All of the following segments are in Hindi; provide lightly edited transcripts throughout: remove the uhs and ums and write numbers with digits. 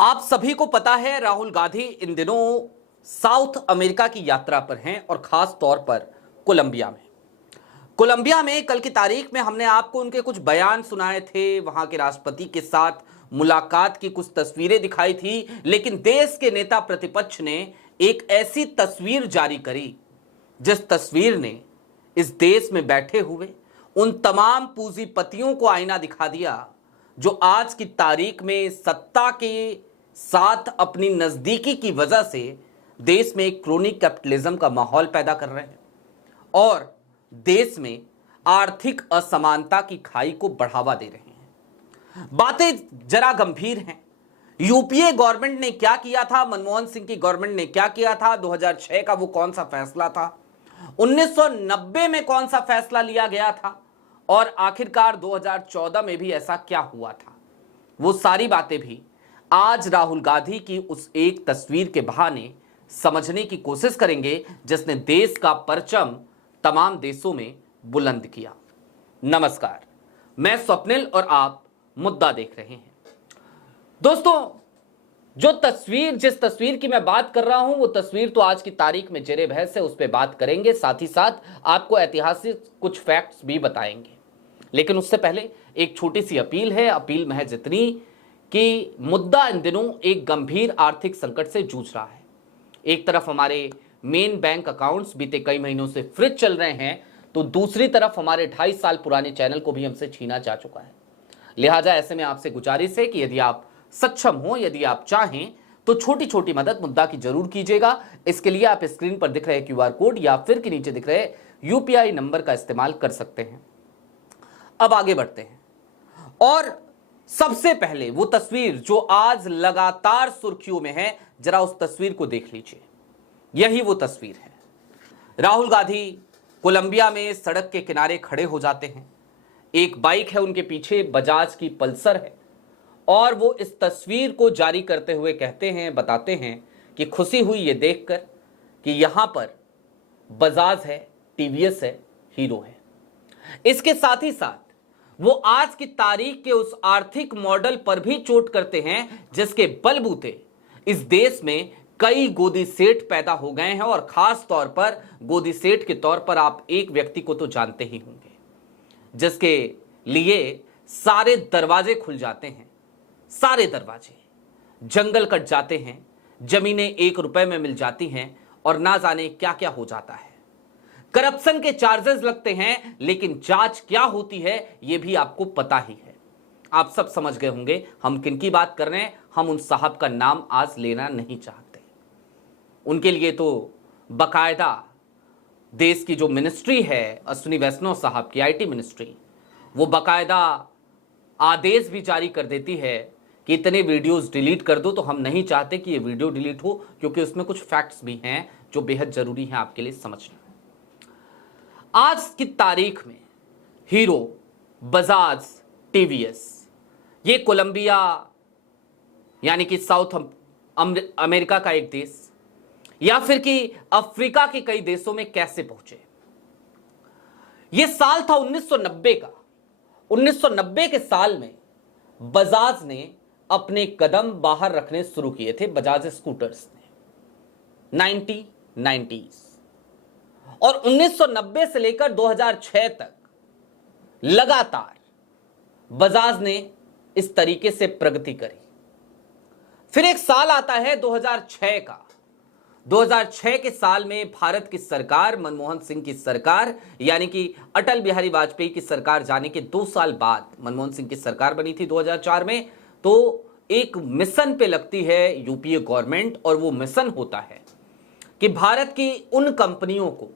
आप सभी को पता है राहुल गांधी इन दिनों साउथ अमेरिका की यात्रा पर हैं और खास तौर पर कोलंबिया में। कोलंबिया में कल की तारीख में हमने आपको उनके कुछ बयान सुनाए थे, वहां के राष्ट्रपति के साथ मुलाकात की कुछ तस्वीरें दिखाई थी, लेकिन देश के नेता प्रतिपक्ष ने एक ऐसी तस्वीर जारी करी जिस तस्वीर ने इस देश में बैठे हुए उन तमाम पूंजीपतियों को आईना दिखा दिया जो आज की तारीख में सत्ता के साथ अपनी नजदीकी की वजह से देश में एक क्रोनिक कैपिटलिज्म का माहौल पैदा कर रहे हैं और देश में आर्थिक असमानता की खाई को बढ़ावा दे रहे हैं। बातें जरा गंभीर हैं। यूपीए गवर्नमेंट ने क्या किया था, मनमोहन सिंह की गवर्नमेंट ने क्या किया था, 2006 का वो कौन सा फैसला था, 1990 में कौन सा फैसला लिया गया था और आखिरकार 2014 में भी ऐसा क्या हुआ था, वो सारी बातें भी आज राहुल गांधी की उस एक तस्वीर के बहाने समझने की कोशिश करेंगे जिसने देश का परचम तमाम देशों में बुलंद किया। नमस्कार, मैं स्वप्निल और आप मुद्दा देख रहे हैं। दोस्तों, जिस तस्वीर की मैं बात कर रहा हूं वो तस्वीर तो आज की तारीख में जेरे बहस है, उस पर बात करेंगे, साथ ही साथ आपको ऐतिहासिक कुछ फैक्ट्स भी बताएंगे। लेकिन उससे पहले एक छोटी सी अपील है। अपील महज इतनी कि मुद्दा इन दिनों एक गंभीर आर्थिक संकट से जूझ रहा है। एक तरफ हमारे मेन बैंक अकाउंट्स बीते कई महीनों से फ्रीज चल रहे हैं, तो दूसरी तरफ हमारे 2.5 साल पुराने चैनल को भी हमसे छीना जा चुका है। लिहाजा ऐसे में आपसे गुजारिश है कि यदि आप सक्षम हो, यदि आप चाहें तो छोटी छोटी मदद मुद्दा की जरूर कीजिएगा। इसके लिए आप स्क्रीन पर दिख रहे क्यूआर कोड या फिर के नीचे दिख रहे यूपीआई नंबर का इस्तेमाल कर सकते हैं। अब आगे बढ़ते हैं और सबसे पहले वो तस्वीर जो आज लगातार सुर्खियों में है, जरा उस तस्वीर को देख लीजिए। यही वो तस्वीर है। राहुल गांधी कोलंबिया में सड़क के किनारे खड़े हो जाते हैं। एक बाइक है, उनके पीछे बजाज की पल्सर है और वो इस तस्वीर को जारी करते हुए कहते हैं, बताते हैं कि खुशी हुई ये देखकर कि यहां पर बजाज है, टीवीएस है, हीरो है। इसके साथ ही साथ वो आज की तारीख के उस आर्थिक मॉडल पर भी चोट करते हैं जिसके बलबूते इस देश में कई गोदी सेठ पैदा हो गए हैं और खास तौर पर गोदी सेठ के तौर पर आप एक व्यक्ति को तो जानते ही होंगे जिसके लिए सारे दरवाजे खुल जाते हैं, सारे दरवाजे, जंगल कट जाते हैं, जमीनें 1 रुपए में मिल जाती हैं और ना जाने क्या क्या हो जाता है। करप्शन के चार्जेस लगते हैं, लेकिन जांच क्या होती है यह भी आपको पता ही है। आप सब समझ गए होंगे हम किन की बात कर रहे हैं। हम उन साहब का नाम आज लेना नहीं चाहते। उनके लिए तो बकायदा देश की जो मिनिस्ट्री है अश्विनी वैष्णव साहब की, आईटी मिनिस्ट्री, वो बकायदा आदेश भी जारी कर देती है कि इतने वीडियोस डिलीट कर दो। तो हम नहीं चाहते कि ये वीडियो डिलीट हो, क्योंकि उसमें कुछ फैक्ट्स भी हैं जो बेहद जरूरी हैं आपके लिए समझना। आज की तारीख में हीरो, बजाज, टीवीएस, ये कोलंबिया यानी कि साउथ अमेरिका का एक देश या फिर कि अफ्रीका के कई देशों में कैसे पहुंचे। यह साल था 1990 का। 1990 के साल में बजाज ने अपने कदम बाहर रखने शुरू किए थे, बजाज स्कूटर्स ने 1990s। और 1990 से लेकर 2006 तक लगातार बजाज ने इस तरीके से प्रगति करी। फिर एक साल आता है 2006 का। 2006 के साल में भारत की सरकार, मनमोहन सिंह की सरकार यानी कि अटल बिहारी वाजपेयी की सरकार जाने के 2 साल बाद मनमोहन सिंह की सरकार बनी थी 2004 में। तो एक मिशन पे लगती है यूपीए गवर्नमेंट और वो मिशन होता है कि भारत की उन कंपनियों को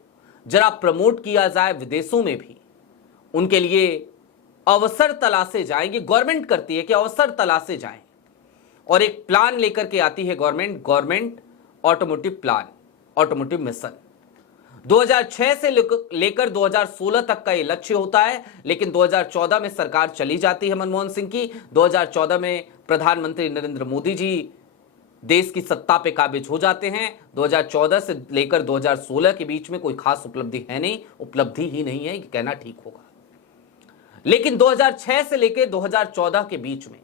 जरा प्रमोट किया जाए विदेशों में भी, उनके लिए अवसर तलाशे जाएंगे। गवर्नमेंट करती है कि अवसर तलाशे जाएं और एक प्लान लेकर के आती है government automotive plan, automotive mission. 2006 से लेकर 2016 तक का ये लक्ष्य होता है, लेकिन 2014 में सरकार चली जाती है मनमोहन सिंह की। 2014 में प्रधानमंत्री नरेंद्र मोदी जी देश की सत्ता पे काबिज हो जाते हैं। 2014 से लेकर 2016 के बीच में कोई खास उपलब्धि है नहीं, उपलब्धि ही नहीं है, ये कहना ठीक होगा। लेकिन 2006 से लेकर 2014 के बीच में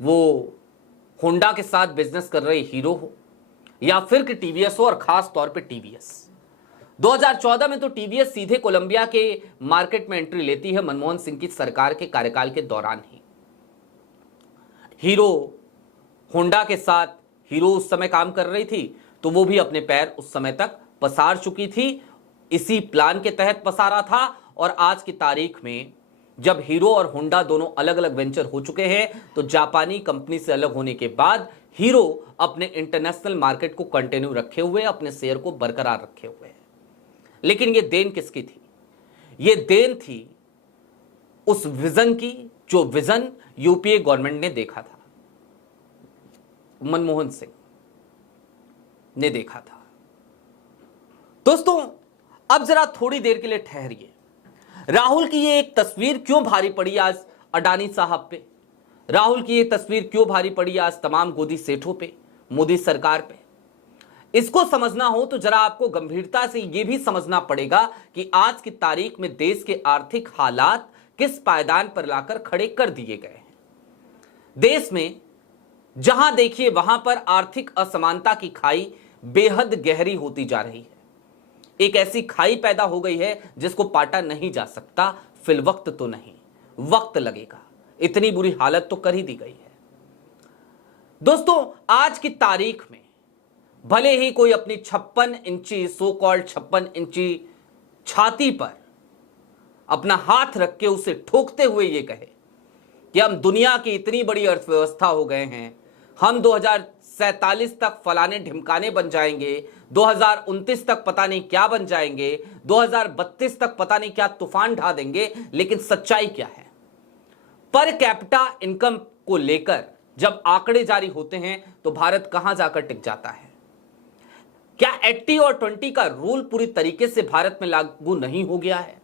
वो होंडा के साथ बिजनेस कर रहे हीरो हो या फिर कि टीवीएस हो, और खास तौर पे टीवीएस। 2014 में तो टीवीएस सीधे कोलंबिया के मार्केट में एंट्री लेती है मनमोहन सिंह की सरकार के कार्यकाल के दौरान ही। हीरो होंडा के साथ हीरो उस समय काम कर रही थी, तो वो भी अपने पैर उस समय तक पसार चुकी थी, इसी प्लान के तहत पसारा था। और आज की तारीख में जब हीरो और होंडा दोनों अलग अलग वेंचर हो चुके हैं, तो जापानी कंपनी से अलग होने के बाद हीरो अपने इंटरनेशनल मार्केट को कंटिन्यू रखे हुए, अपने शेयर को बरकरार रखे हुए हैं। लेकिन ये देन किसकी थी? ये देन थी उस विजन की जो विजन यूपीए गवर्नमेंट ने देखा था, मनमोहन सिंह ने देखा था। दोस्तों, अब जरा थोड़ी देर के लिए ठहरिए। राहुल की ये एक तस्वीर क्यों भारी पड़ी आज अडानी साहब पे? राहुल की ये तस्वीर क्यों भारी पड़ी आज तमाम गोदी सेठों पे, मोदी सरकार पे? इसको समझना हो तो जरा आपको गंभीरता से यह भी समझना पड़ेगा कि आज की तारीख में देश के आर्थिक हालात किस पायदान पर लाकर खड़े कर दिए गए हैं। देश में जहां देखिए वहां पर आर्थिक असमानता की खाई बेहद गहरी होती जा रही है। एक ऐसी खाई पैदा हो गई है जिसको पाटा नहीं जा सकता, फिलवक्त तो नहीं, वक्त लगेगा। इतनी बुरी हालत तो कर ही दी गई है। दोस्तों, आज की तारीख में भले ही कोई अपनी 56 इंची सो कॉल्ड 56 इंची छाती पर अपना हाथ रख के उसे ठोकते हुए ये कहे कि हम दुनिया की इतनी बड़ी अर्थव्यवस्था हो गए हैं, हम 2047 तक फलाने ढिमकाने बन जाएंगे, 2029 तक पता नहीं क्या बन जाएंगे, 2032 तक पता नहीं क्या तूफान ढा देंगे। लेकिन सच्चाई क्या है? पर कैपिटा इनकम को लेकर जब आंकड़े जारी होते हैं तो भारत कहां जाकर टिक जाता है? क्या 80 और 20 का रूल पूरी तरीके से भारत में लागू नहीं हो गया है?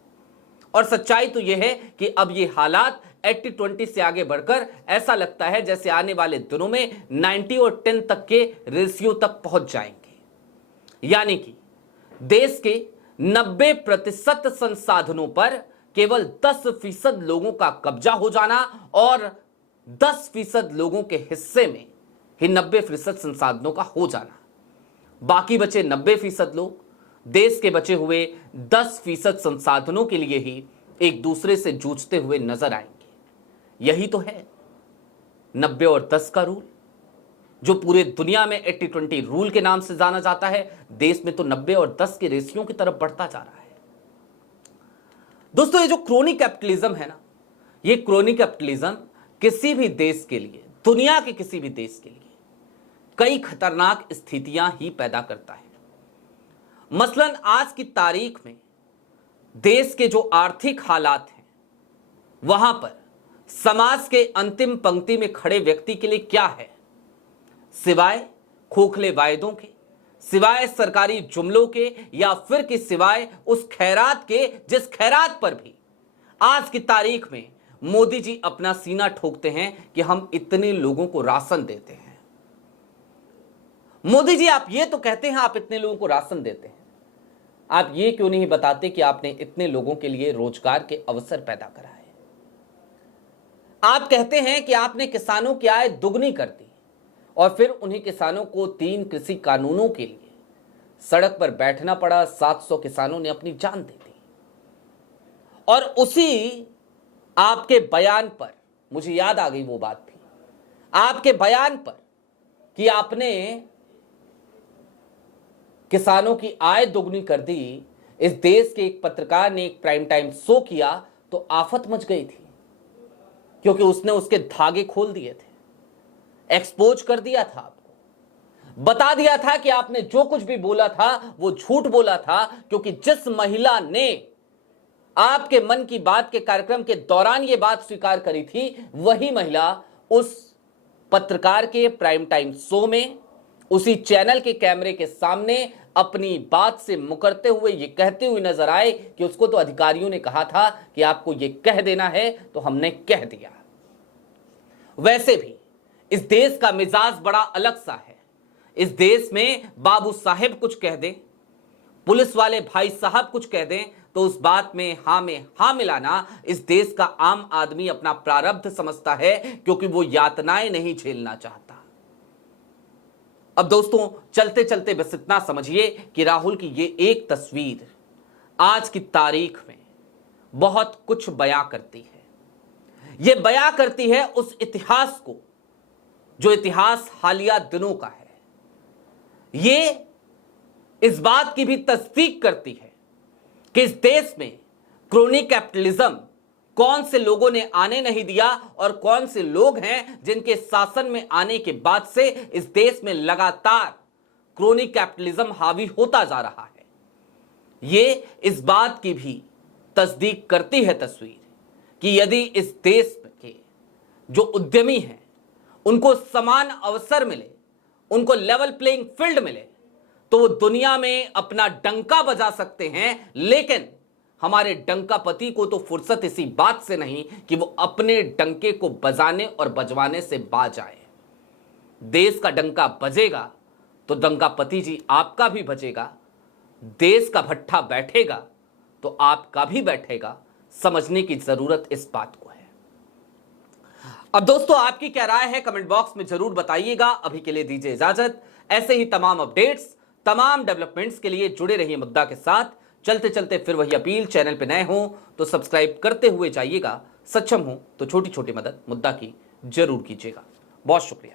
और सच्चाई तो यह है कि अब ये हालात 80-20 से आगे बढ़कर ऐसा लगता है जैसे आने वाले दिनों में 90 और 10 तक के रेशियो तक पहुंच जाएंगे। यानी कि देश के 90% संसाधनों पर केवल 10% लोगों का कब्जा हो जाना और 10% लोगों के हिस्से में ही 90% संसाधनों का हो जाना। बाकी बचे 90% लोग देश के बचे हुए 10% संसाधनों के लिए ही एक दूसरे से जूझते हुए नजर आएंगे। यही तो है 90 और 10 का रूल, जो पूरे दुनिया में 80-20 रूल के नाम से जाना जाता है। देश में तो 90 और 10 के रेशियो की तरफ बढ़ता जा रहा है। दोस्तों, ये जो क्रोनी कैपिटलिज्म है ना, ये क्रोनी कैपिटलिज्म किसी भी देश के लिए, दुनिया के किसी भी देश के लिए कई खतरनाक स्थितियां ही पैदा करता है। मसलन आज की तारीख में देश के जो आर्थिक हालात हैं, वहां पर समाज के अंतिम पंक्ति में खड़े व्यक्ति के लिए क्या है? सिवाय खोखले वायदों के, सिवाय सरकारी जुमलों के, या फिर कि सिवाय उस खैरात के जिस खैरात पर भी आज की तारीख में मोदी जी अपना सीना ठोकते हैं कि हम इतने लोगों को राशन देते हैं। मोदी जी, आप ये तो कहते हैं आप इतने लोगों को राशन देते हैं, आप ये क्यों नहीं बताते कि आपने इतने लोगों के लिए रोजगार के अवसर पैदा करा है? आप कहते हैं कि आपने किसानों की आय दुगनी कर दी और फिर उन्हीं किसानों को 3 कृषि कानूनों के लिए सड़क पर बैठना पड़ा, 700 किसानों ने अपनी जान दे दी। और उसी आपके बयान पर मुझे याद आ गई वो बात भी, आपके बयान पर कि आपने किसानों की आय दोगुनी कर दी, इस देश के एक पत्रकार ने एक प्राइम टाइम शो किया तो आफत मच गई थी, क्योंकि उसने उसके धागे खोल दिए थे, एक्सपोज कर दिया था, आपको बता दिया था कि आपने जो कुछ भी बोला था वो झूठ बोला था। क्योंकि जिस महिला ने आपके मन की बात के कार्यक्रम के दौरान ये बात स्वीकार करी थी, वही महिला उस पत्रकार के प्राइम टाइम शो में, उसी चैनल के कैमरे के सामने अपनी बात से मुकरते हुए ये कहते हुए नजर आए कि उसको तो अधिकारियों ने कहा था कि आपको ये कह देना है, तो हमने कह दिया। वैसे भी इस देश का मिजाज बड़ा अलग सा है। इस देश में बाबू साहेब कुछ कह दें, पुलिस वाले भाई साहब कुछ कह दें, तो उस बात में हाँ मिलाना इस देश का आम आदमी अपना प्रारब्ध समझता है, क्योंकि वो यातनाएं नहीं झेलना चाहता। अब दोस्तों चलते चलते बस इतना समझिए कि राहुल की ये एक तस्वीर आज की तारीख में बहुत कुछ बयां करती है। ये बयां करती है उस इतिहास को जो इतिहास हालिया दिनों का है। ये इस बात की भी तस्दीक करती है कि इस देश में क्रोनी कैपिटलिज्म कौन से लोगों ने आने नहीं दिया और कौन से लोग हैं जिनके शासन में आने के बाद से इस देश में लगातार क्रोनी कैपिटलिज्म हावी होता जा रहा है। यह इस बात की भी तस्दीक करती है तस्वीर कि यदि इस देश के जो उद्यमी हैं उनको समान अवसर मिले, उनको लेवल प्लेइंग फील्ड मिले, तो वो दुनिया में अपना डंका बजा सकते हैं। लेकिन हमारे डंकापति को तो फुर्सत इसी बात से नहीं कि वो अपने डंके को बजाने और बजवाने से बाज आए। देश का डंका बजेगा तो डंकापति जी आपका भी बजेगा, देश का भट्ठा बैठेगा तो आपका भी बैठेगा। समझने की जरूरत इस बात को है। अब दोस्तों आपकी क्या राय है कमेंट बॉक्स में जरूर बताइएगा। अभी के लिए दीजिए इजाजत। ऐसे ही तमाम अपडेट्स, तमाम डेवलपमेंट्स के लिए जुड़े रहिए मुद्दा के साथ। चलते चलते फिर वही अपील, चैनल पे नए हो तो सब्सक्राइब करते हुए जाइएगा, सक्षम हो तो छोटी छोटी मदद मुद्दा की जरूर कीजिएगा। बहुत शुक्रिया।